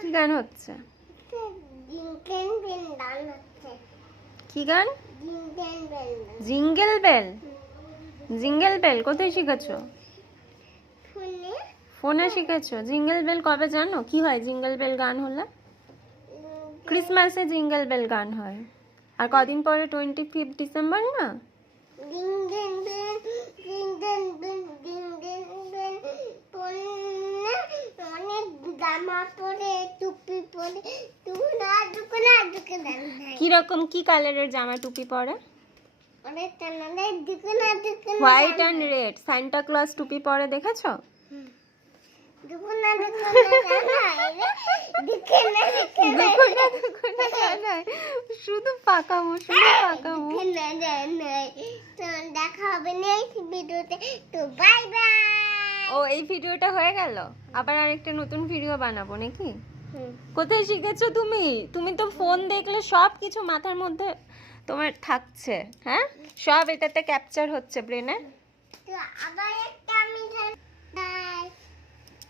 কি গান হচ্ছে? কি গান? Jingle bell. জিঙ্গেল বেল কোথায় শিখেছো? ফোনে শিখেছো? জিঙ্গেল বেল কবে জানো? কি হয় জিঙ্গেল বেল গান হলে? ক্রিসমাসে জিঙ্গেল বেল গান হয়। আর কদিন পরে 25 ডিসেম্বর না? কিরকম কি কালারের জামা টুপি পরে? White and red. Santa Claus টুপি পরে দেখেছো? শুধু পাকামো, শুধু পাকামো। দেখা হবে নেক্সট ভিডিওতে। তো বাই বাই। ও এই ভিডিওটা হয়ে গেল, আবার আরেকটা নতুন ভিডিও বানাবো নাকি? কোথায় শিখেছো তুমি? তুমি তো ফোন দেখলে সব কিছু মাথার মধ্যে তোমার থাকছে, হ্যাঁ সব এটাতে ক্যাপচার হচ্ছে ব্রেনে। তো আবার একটা আমি বাই।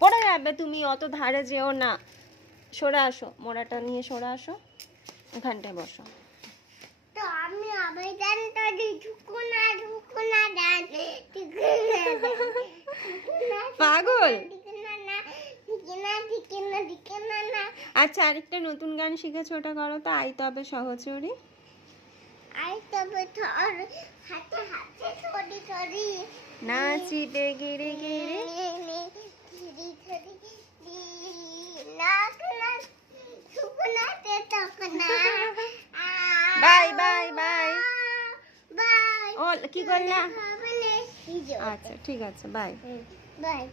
পড়ে যাবে, তুমি অত ধারে যেও না। সরে আসো, মোড়াটা নিয়ে সরে আসো, এখানটায় বসো। তো আমি আবার গানটা ঢুকুনা গান পাগল। ঢুকুনা না। আচ্ছা আরেকটা নতুন গান শিখেছো, ওটা করো তো। আই তবে সহচরী। আই তবে তোর হাতে হাতে ছড়ি ছড়ি নাচিবে গিরে গিরে। ছড়ি ছড়ি নাক নাক ঢুকুনাতে তকনা। Bye bye bye. বাই। ও কি করলা? হবে নেক্সট ভিডিও। আচ্ছা ঠিক আছে, বাই। বাই।